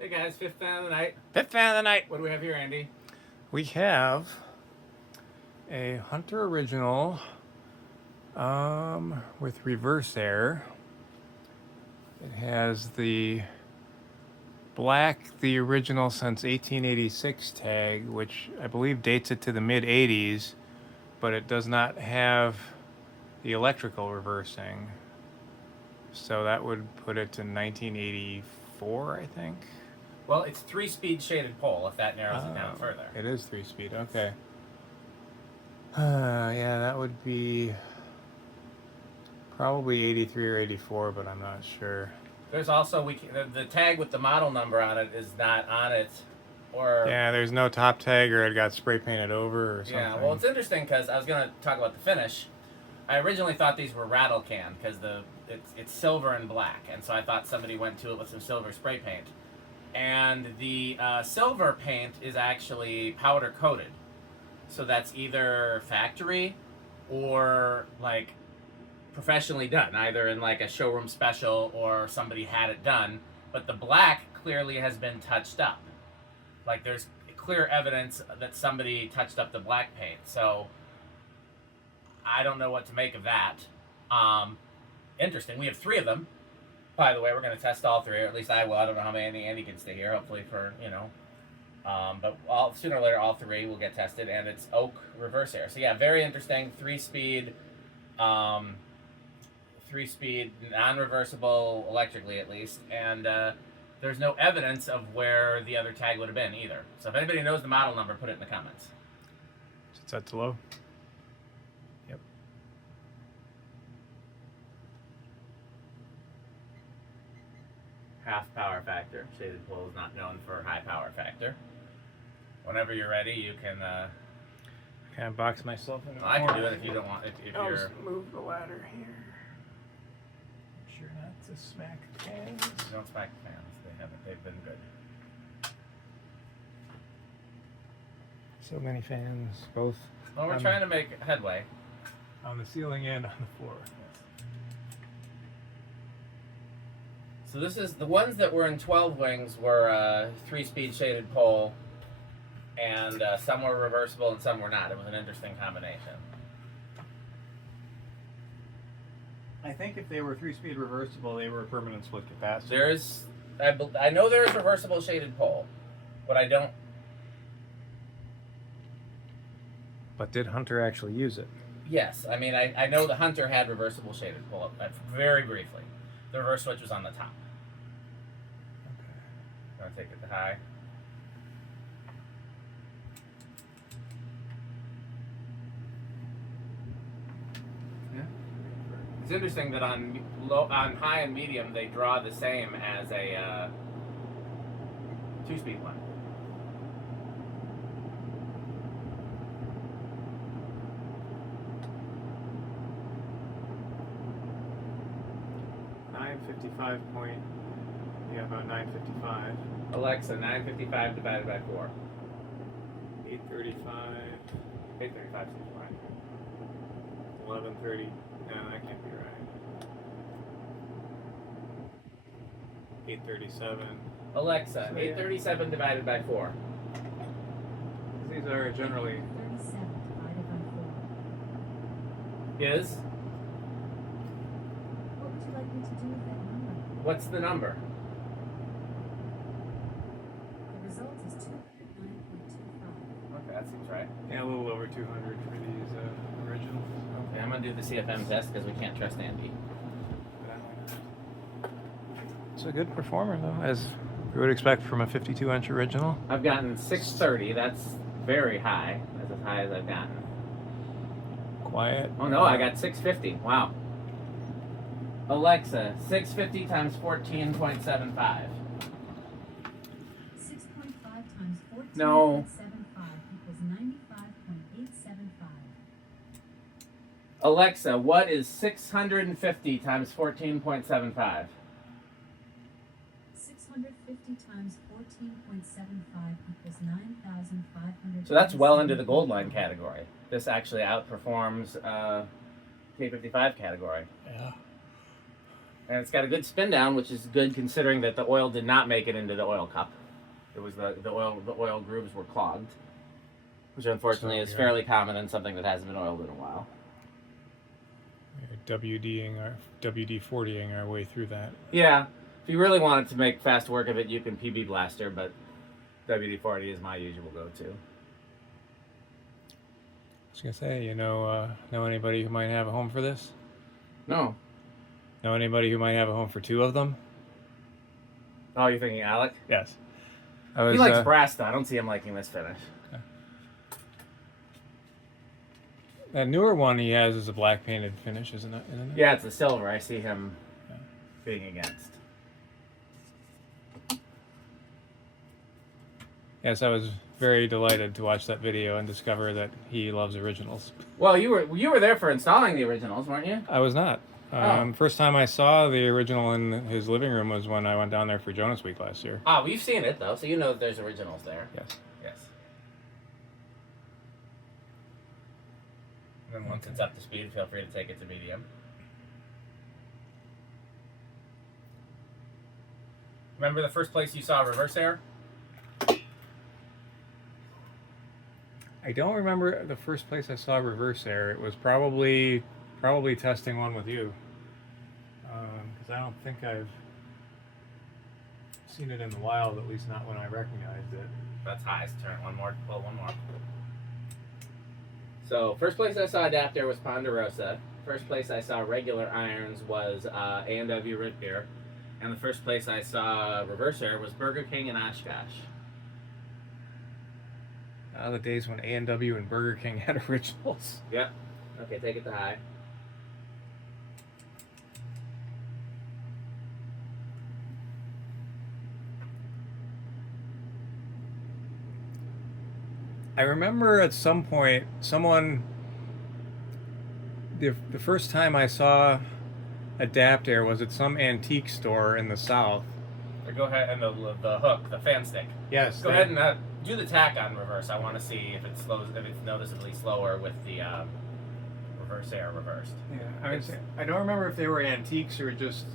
Hey guys, fifth fan of the night. Fifth fan of the night. What do we have here, Andy? We have a Hunter original with Reversair. It has the black, the original since 1886 tag, which I believe dates it to the mid 80s, but it does not have the electrical reversing. So that would put it to 1984, I think. Well, it's 3-speed shaded pole, if that narrows it down further. It is 3-speed, okay. Yeah, that would be probably 83 or 84, but I'm not sure. There's also, the tag with the model number on it is not on it, or... Yeah, there's no top tag, or it got spray painted over or something. Yeah, well, it's interesting because I was going to talk about the finish. I originally thought these were rattlecan because it's silver and black, and so I thought somebody went to it with some silver spray paint. And the silver paint is actually powder coated, so that's either factory or like professionally done, either in like a showroom special or somebody had it done. But the black clearly has been touched up. Like there's clear evidence that somebody touched up the black paint. So I don't know what to make of that. Interesting. We have 3 of them. By the way, we're going to test all 3, or at least I will. I don't know how many Andy can stay here, hopefully for, but sooner or later all 3 will get tested, and it's oak Reversair. So yeah, very interesting, 3-speed, non-reversible electrically at least, and there's no evidence of where the other tag would have been either. So if anybody knows the model number, put it in the comments. Is it set to low? Yep. Half power factor. Shaded pole is not known for high power factor. Whenever you're ready, you can. Can I box myself in? I can do it if you don't want. If I'll you're. just move the ladder here. Make sure not to smack the fans. Don't smack the fans. They've been good. So many fans, both. Well, we're trying to make headway. On the ceiling and on the floor. So this is the ones that were in 12 wings were 3-speed shaded pole, and some were reversible and some were not. It was an interesting combination. I think if they were 3-speed reversible, they were permanent split capacitor. There's, I know there is reversible shaded pole, but I don't. But did Hunter actually use it? Yes, I mean I know the Hunter had reversible shaded pole very briefly. The reverse switch was on the top. Okay. Want to take it to high? Yeah. It's interesting that on high and medium they draw the same as a 2-speed one. About 955. Alexa, 955 divided by 4. 835. 835 seems right. 1130. No, that can't be right. 837. Alexa, So, 837 divided by 4. These are generally 37 divided by 4. Is? What would you like me to do with that number? What's the number? The result is 209.25. Okay, that seems right. a little over 200 for these originals. Okay, I'm going to do the CFM test because we can't trust Andy. It's a good performer, though, as you would expect from a 52-inch original. I've gotten 630. That's very high. That's as high as I've gotten. Quiet. Oh no, I got 650. Wow. Alexa, 650 times 14.75. 6.5 times 14.75 No. equals 95.875. Alexa, what is 650 times 14.75? 650 times 14.75 equals 9,500. So that's well into the gold line category. This actually outperforms K55 category. Yeah. And it's got a good spin down, which is good considering that the oil did not make it into the oil cup. It was the oil grooves were clogged, which unfortunately is fairly common in something that hasn't been oiled in a while. WD-40ing our way through that. Yeah, if you really wanted to make fast work of it, you can PB Blaster, but WD-40 is my usual go-to. I was gonna say, know anybody who might have a home for this? No. Know anybody who might have a home for 2 of them? Oh, you're thinking Alec? Yes. He likes brass, though. I don't see him liking this finish. That newer one he has is a black painted finish, isn't it? Yeah, it's the silver. I see him being against. Yes, I was very delighted to watch that video and discover that he loves originals. Well, you were there for installing the originals, weren't you? I was not. First time I saw the original in his living room was when I went down there for Jonas Week last year. Ah, we've seen it though, so you know that there's originals there. Yes. Yes. And then once it's up to speed, feel free to take it to medium. Remember the first place you saw Reversair? I don't remember the first place I saw Reversair. It was probably testing one with you, because I don't think I've seen it in the wild, at least not when I recognized it. That's high. So turn it one more. Pull one more. So first place I saw adapter was Ponderosa. First place I saw regular irons was A&W Root Beer, and the first place I saw Reversair was Burger King and Oshkosh. The days when A&W and Burger King had originals. Yep. Okay, take it to high. I remember at some point the first time I saw Adaptair was at some antique store in the South. Or go ahead and the hook, the fan stick. Yes. Go ahead and do the tack on reverse. I want to see if it's noticeably slower with the Reversair reversed. Yeah, I don't remember if they were antiques or just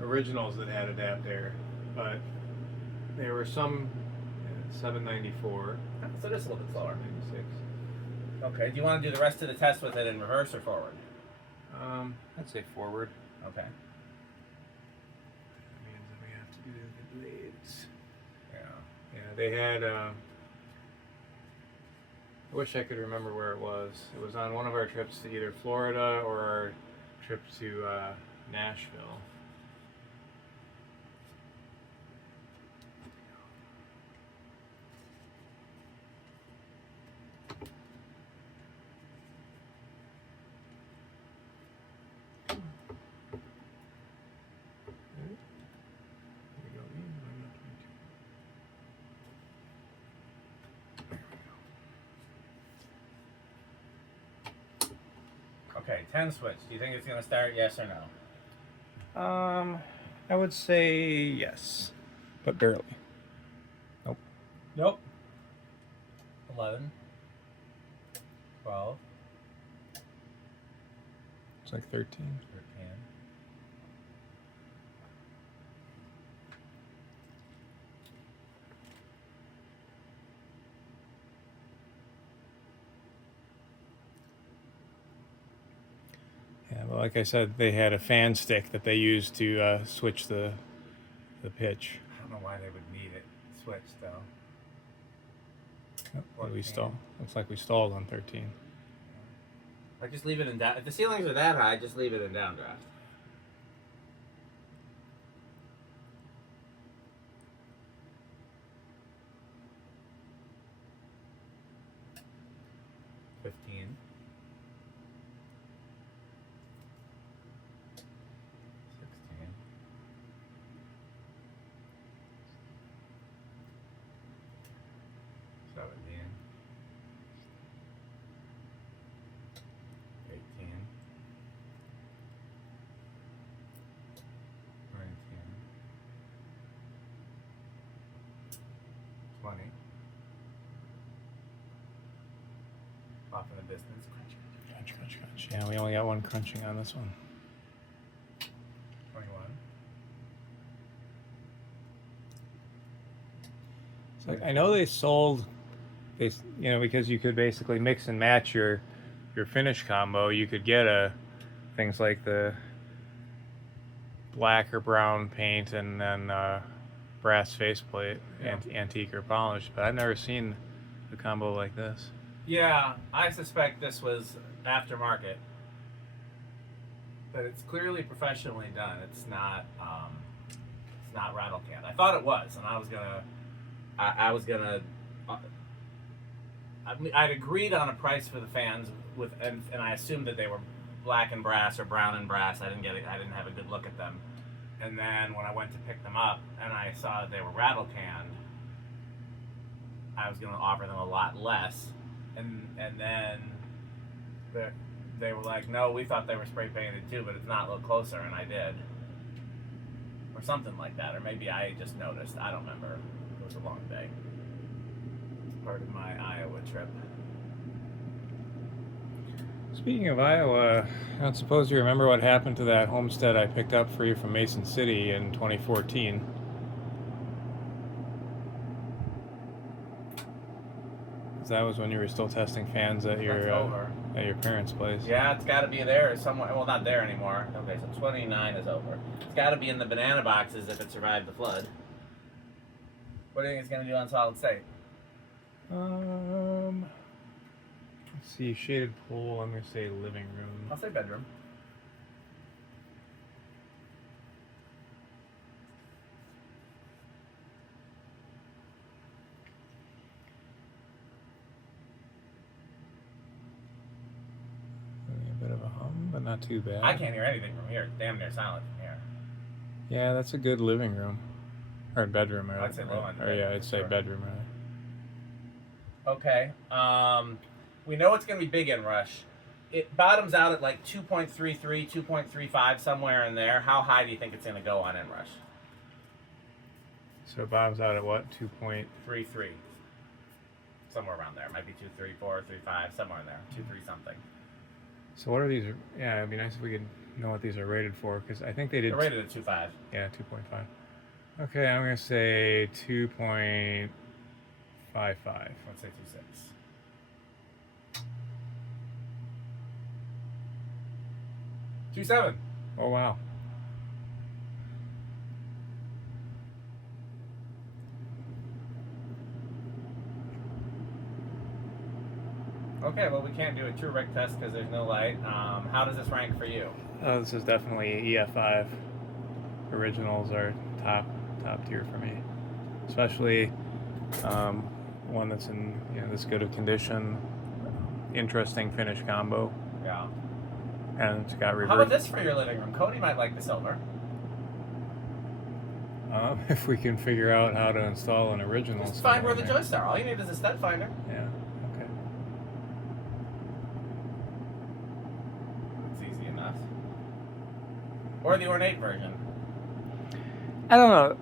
originals that had Adaptair, but there were some 794. So just a little bit slower. 96. Okay. Do you want to do the rest of the test with it in reverse or forward? I'd say forward. Okay. That means that we have to do the blades. Yeah. Yeah, they had. I wish I could remember where it was. It was on one of our trips to either Florida or our trip to Nashville. Okay, 10 switch. Do you think it's going to start, yes or no? I would say yes, but barely. Nope. Nope. 11. 12. It's like 13. 13. Yeah, but like I said, they had a fan stick that they used to switch the pitch. I don't know why they would need it switched though. What did we stall? Looks like we stalled on 13. Like just leave it in down. If the ceilings are that high, just leave it in downdraft. $15. 16. 17. 18. 19. 20. Off in the distance. Crunch, crunch, crunch. Yeah, we only got one crunching on this one. So I know they sold, because you could basically mix and match your finish combo. You could get things like the black or brown paint and then brass faceplate, antique or polished. But I've never seen a combo like this. Yeah, I suspect this was aftermarket, but it's clearly professionally done. It's not rattlecan. I thought it was, and I'd agreed on a price for the fans and I assumed that they were black and brass or brown and brass. I didn't have a good look at them. And then when I went to pick them up and I saw that they were rattle canned, I was going to offer them a lot less. And then they were like, no, we thought they were spray painted too, but it's not. Look closer, and I did. Or something like that. Or maybe I just noticed. I don't remember. It was a long day. Part of my Iowa trip. Speaking of Iowa, I don't suppose you remember what happened to that homestead I picked up for you from Mason City in 2014. That was when you were still testing fans at your parents' place. Yeah, it's got to be there somewhere. Well, not there anymore. Okay, so 29 is over. It's got to be in the banana boxes if it survived the flood. What do you think it's going to do on solid state? Let's see, shaded pool. I'm going to say living room. I'll say bedroom. A bit of a hum, but not too bad. I can't hear anything from here. It's damn near silent from here. Yeah, that's a good living room. Or bedroom. I'd say low end. I'd say bedroom. Okay. We know it's going to be big in rush. It bottoms out at like 2.33, 2.35, somewhere in there. How high do you think it's going to go on in rush? So it bottoms out at what? 2.33. Somewhere around there. It might be 2.34, 3.5, somewhere in there. 2.3 something. So what are these? Yeah, it'd be nice if we could know what these are rated for, because I think they did. They're rated at 2.5. Yeah, 2.5. Okay, I'm going to say 2.55. Let's say 2.6. $2.7. Oh, wow. Okay, well, we can't do a true Rick test because there's no light. How does this rank for you? This is definitely EF5. Originals are top tier for me, especially one that's in this good of condition. Interesting finish combo. Yeah. And it's got reverse. How about this for your living room? Cody might like the silver. If we can figure out how to install an original. Just find where the joists are. All you need is a stud finder. Yeah. Okay. It's easy enough. Or the ornate version. I don't know.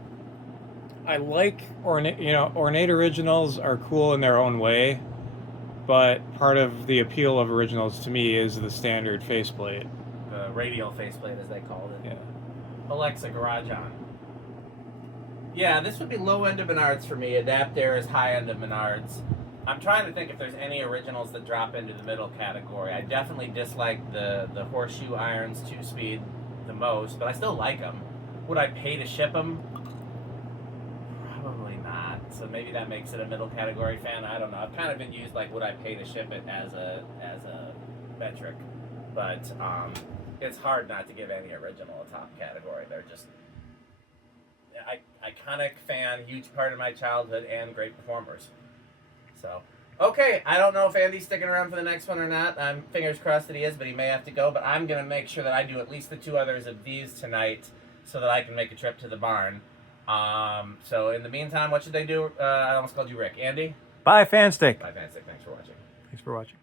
I like ornate. Ornate originals are cool in their own way, but part of the appeal of originals to me is the standard faceplate. The radial faceplate, as they called it. Yeah. Alexa, garage on. Yeah, this would be low end of Menards for me. Adapt Air is high end of Menards. I'm trying to think if there's any originals that drop into the middle category. I definitely dislike the horseshoe irons 2-speed the most, but I still like them. Would I pay to ship them? Probably not. So maybe that makes it a middle category fan. I don't know. I've kind of been used like would I pay to ship it as a metric, but it's hard not to give any original a top category. They're just iconic fan, huge part of my childhood, and great performers. So, okay, I don't know if Andy's sticking around for the next one or not. I'm fingers crossed that he is, but he may have to go. But I'm going to make sure that I do at least the 2 others of these tonight so that I can make a trip to the barn. So in the meantime, what should they do? I almost called you Rick. Andy? Bye, Fanstick. Bye, Fanstick. Thanks for watching. Thanks for watching.